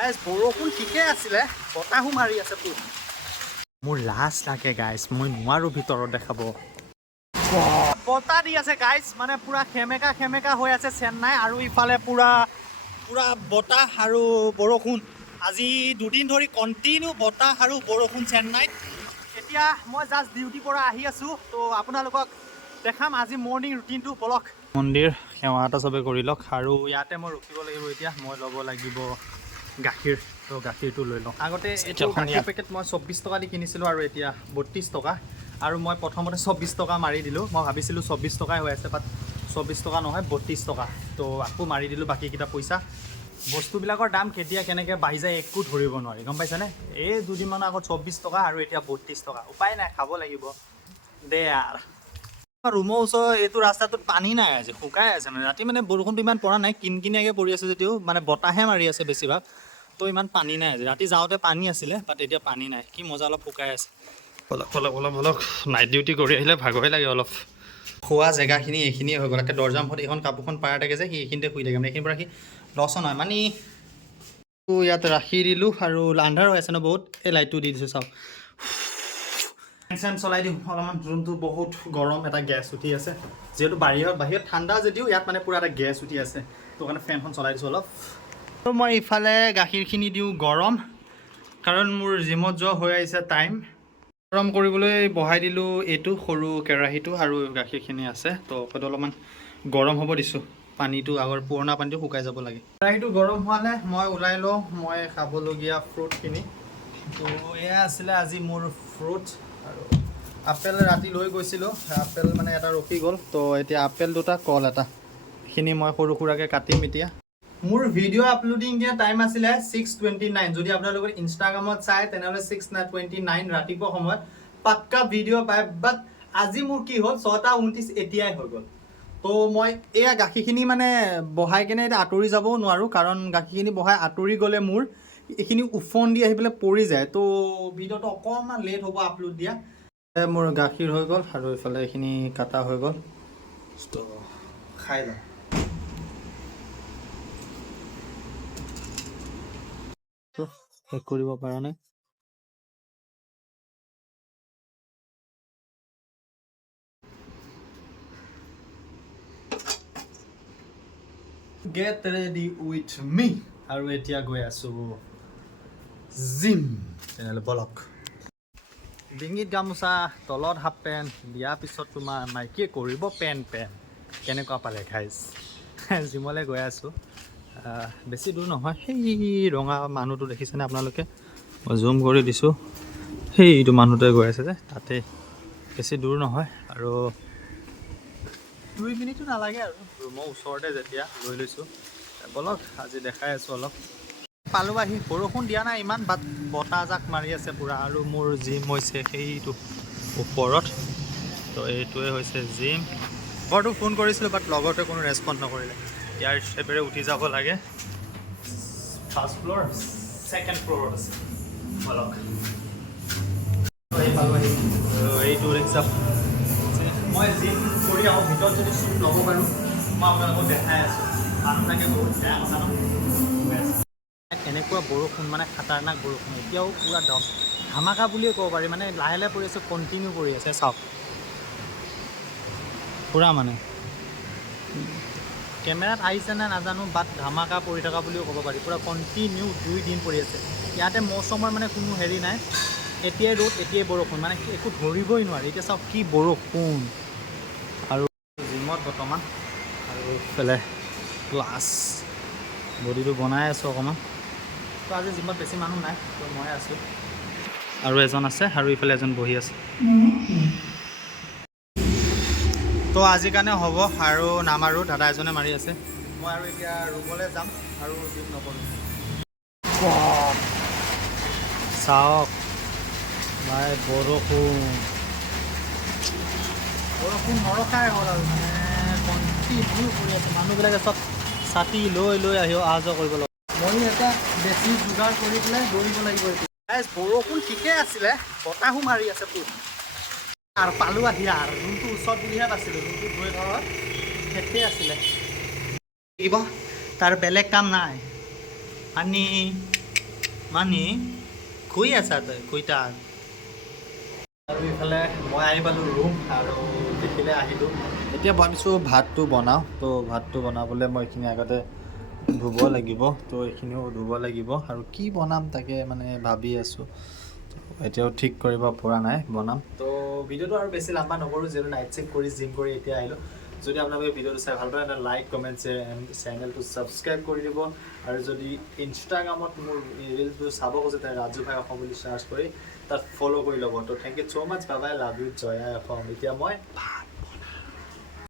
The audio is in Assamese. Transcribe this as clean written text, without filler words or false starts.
গাইজ বৰষুণ ঠিকে আছিলে, বতাহো মাৰি আছে পুৰা। মোৰ লাজ লাগে গাইজ, মই নোৱাৰো ভিতৰত দেখাব। বতাহ দি আছে গাইজ, মানে পুৰা সেমেকা সেমেকা হৈ আছে চেন্নাই, আৰু ইফালে পুৰা পুৰা বতাহ আৰু বৰষুণ। আজি দুদিন ধৰি কণ্টিনিউ বতাহ আৰু বৰষুণ চেন্নাইত। এতিয়া মই জাষ্ট ডিউটিৰ পৰা আহি আছোঁ, তো আপোনালোকক দেখাম আজি মৰ্ণিং ৰুটিনটো। বলক মন্দিৰ সেৱা এটা চবে কৰি লওক, আৰু ইয়াতে মই ৰখিব লাগিব। এতিয়া মই ল'ব লাগিব গাখীৰ, তো গাখীৰটো লৈ লওঁ। আগতে এইটো গাখীৰ পেকেট মই 24 টকা দি কিনিছিলোঁ, আৰু এতিয়া 32 টকা। আৰু মই প্ৰথমতে 24 টকা মাৰি দিলোঁ, মই ভাবিছিলোঁ 24 টকাই হৈ আছে, বাট 24 টকা নহয় 32 টকা। তো আকৌ মাৰি দিলোঁ বাকীকেইটা পইচা। বস্তুবিলাকৰ দাম কেতিয়া কেনেকৈ বাঢ়ি যায় একো ধৰিব নোৱাৰি, গম পাইছানে? এই দুদিনমানৰ আগত 24 টকা আৰু এতিয়া 32 টকা। উপায় নাই, খাব লাগিব দে আৰ। ৰুমৰ ওচৰৰ এইটো ৰাস্তাটোত পানী নাই, আজি শুকাই আছে। মানে ৰাতি মানে বৰষুণটো ইমান পৰা নাই, কিনকিনীয়াকৈ পৰি আছে যদিও মানে বতাহে মাৰি আছে বেছিভাগ, তো ইমান পানী নাই আজি। ৰাতি যাওঁতে পানী আছিলে, বাট এতিয়া পানী নাই। কি মজা, অলপ শুকাই আছে। অলপ নাইট ডিউটি কৰি আহিলে ভাগৰে লাগে অলপ। খোৱা জেগাখিনি এইখিনিয়ে হৈ গ'ল। একে দৰ্জাৰ মুখত এইখন কাপোৰখন পাৰা থাকে যে, সি এইখিনিতে শুই থাকে। মানে এইখিনিৰ পৰা সি লছ নহয় মানে। ইয়াত ৰাখি দিলোঁ, আৰু আন্ধাৰ হৈ আছে ন বহুত, এই লাইটটো দি দিছোঁ চাওক। ফেন চলাই দিওঁ অলপমান, ৰুমটো বহুত গৰম, এটা গেছ উঠি আছে। যিহেতু বাহিৰত ঠাণ্ডা যদিও ইয়াত মানে পূৰা এটা গেছ উঠি আছে, তো কাৰণে ফেনখন চলাই দিছোঁ অলপ। আৰু মই ইফালে গাখীৰখিনি দিওঁ গৰম, কাৰণ মোৰ জিমত যোৱা হৈ আহিছে টাইম। গৰম কৰিবলৈ বহাই দিলোঁ এইটো সৰু কেৰাহীটো, আৰু গাখীৰখিনি আছে, তো সেইটো অলপমান গৰম হ'ব দিছোঁ। পানীটো আগৰ পুৰণা পানীটো শুকাই যাব লাগে। কেৰাহীটো গৰম হোৱালে মই ওলাই লওঁ মই খাবলগীয়া ফ্ৰুটখিনি। তো এয়া আছিলে আজি মোৰ ফ্ৰুট। আৰু আপেল ৰাতি লৈ গৈছিলোঁ, আপেল মানে এটা ৰখি গ'ল, তো এতিয়া আপেল দুটা, কল এটা, এইখিনি মই সৰু সুৰাকৈ কাটিম এতিয়া। মোৰ ভিডিঅ' আপলোডিং দিয়া টাইম আছিলে 6:29। যদি আপোনালোকে ইনষ্টাগ্ৰামত চাই তেনেহ'লে 6:29 ৰাতিপুৱা সময়ত পাক্কা ভিডিঅ' পায়। বাট আজি মোৰ কি হ'ল, 6:29 এতিয়াই হৈ গ'ল। তো মই এয়া গাখীৰখিনি মানে বহাই কেনে এতিয়া আঁতৰি যাবও নোৱাৰোঁ, কাৰণ গাখীৰখিনি বহাই আঁতৰি গ'লে মোৰ এইখিনি ওফন্দি দি আহি পেলাই পৰি যায়। তো ভিডিঅ'টো অকণমান লেট হ'ব আপলোড দিয়া। মোৰ গাখীৰ হৈ গ'ল, আৰু এইফালে এইখিনি কাটা হৈ গ'ল, তো খাই লওঁ। শেষ কৰিব পৰা নাই। Get ready with me। আৰু এতিয়া গৈ আছোঁ জিম, তেনেহ'লে বলক। ডিঙিত গামোচা, তলত হাফ পেণ্ট, দিয়াৰ পিছত তোমাৰ মাইকীয়ে কৰিব পেণ্ট। কেনেকুৱা পালে গাইজ? জিমলৈ গৈ আছোঁ, বেছি দূৰ নহয়। সেই ৰঙা মানুহটো দেখিছেনে আপোনালোকে? মই জুম কৰি দিছোঁ, সেইটো মানুহটোৱে গৈ আছে যে, তাতে। বেছি দূৰ নহয়, আৰু 2 মিনিটো নালাগে আৰু, ৰুমৰ ওচৰতে যেতিয়া লৈ লৈছোঁ। বলক আজি দেখাই আছোঁ অলপ। পালোঁ আহি, বৰষুণ দিয়া নাই ইমান, বাট বতাহ জাক মাৰি আছে পূৰা। আৰু মোৰ জিম হৈছে সেইটো ওপৰত, তো এইটোৱে হৈছে জিম। লগৰটোক ফোন কৰিছিলোঁ, বাট লগৰটোৱে কোনো ৰেচপণ্ড নকৰিলে। ইয়াৰ ষ্টেপেৰে উঠি যাব লাগে, 1st ফ্ল'ৰ 2nd ফ্ল'ৰ আছে। বলক পালোঁ আহি। এইটো ৰিক্সা মই জিম কৰি আহোঁ, ভিতৰত যদি শ্বুট ল'ব পাৰোঁ মই আপোনালোকক দেখাই আছোঁ। মানুহবিলাকে বহুত বেয়া কথা নহয়। এনেকুৱা বৰষুণ, মানে খাতাৰনাক বৰষুণ, এতিয়াও পূৰা ধামাকা বুলিয়ে ক'ব পাৰি। মানে লাহে লাহে পৰি আছে, কণ্টিনিউ পৰি আছে, চাওক পূৰা। মানে কেমেৰাত আহিছেনে নাজানো, বাট ধামাকা পৰি থকা বুলিও ক'ব পাৰি। পূৰা কণ্টিনিউ 2 দিন পৰি আছে। ইয়াতে মৌচমৰ মানে কোনো হেৰি নাই, এতিয়াই ৰ'দ এতিয়াই বৰষুণ, মানে একো ধৰিবই নোৱাৰি। এতিয়া চাওক কি বৰষুণ। আৰু জিমত বৰ্তমান, আৰু ইফালে ক্লাছ বডিটো বনাই আছোঁ অকণমান। তো আজি জিমত বেছি মানুহ নাই, তো মই আছোঁ আৰু এজন আছে, আৰু ইফালে এজন বহি আছে। তো আজিৰ কাৰণে হ'ব, আৰু নামাৰোঁ, দাদা এজনে মাৰি আছে। মই আৰু এতিয়া ৰুমলৈ যাম, আৰু জিম নকৰোঁ। চাওক ভাই, বৰষুণ নৰখাই হ'ল, আৰু মানে কণ্টিনিউ কৰি আছে। মানুহবিলাকে চব ছাতি লৈ লৈ অহা যোৱা কৰিব লাগিব। মই এটা বেছি যোগাৰ কৰি পেলাই দৌৰিব লাগিব এতিয়া। বৰষুণ ঠিকে আছিলে, বতাহো মাৰি আছে পুৰা। আৰু পালোঁ আহি, আৰু ৰুমটো ওচৰত বুলিহে পাইছিলোঁ, ৰুমটো গৈ ঘৰত শেষেই আছিলে। তাৰ বেলেগ কাম নাই। পানী মানি শুই আছা তই শুইতা আৰু ইফালে মই আহি পালোঁ ৰুম আৰু দেখিলে আহিলোঁ এতিয়া ভাবিছোঁ ভাতটো বনাওঁ তো ভাতটো বনাবলৈ মই এইখিনি আগতে ধুব লাগিব তো এইখিনিও ধুব লাগিব আৰু কি বনাম তাকে মানে ভাবি আছোঁ এতিয়াও ঠিক কৰিব পৰা নাই বনাম তো ভিডিঅ'টো আৰু বেছি লাম্বা নকৰোঁ যিহেতু নাইট চিফ্ট কৰি জিম কৰি এতিয়া আহিলোঁ যদি আপোনালোকে ভিডিঅ'টো চাই ভাল পায় তেন্তে লাইক কমেণ্ট শ্বেয়াৰ এণ্ড চেনেলটো ছাবস্ক্ৰাইব কৰি দিব আৰু যদি ইনষ্টাগ্ৰামত মোৰ ৰিলছবোৰ চাব খোজে তেন্তে ৰাজু ভাই অসম বুলি চাৰ্চ কৰি তাত ফ'ল' কৰি ল'ব তো thank you so' much bye bye love you Joya Assam এতিয়া মই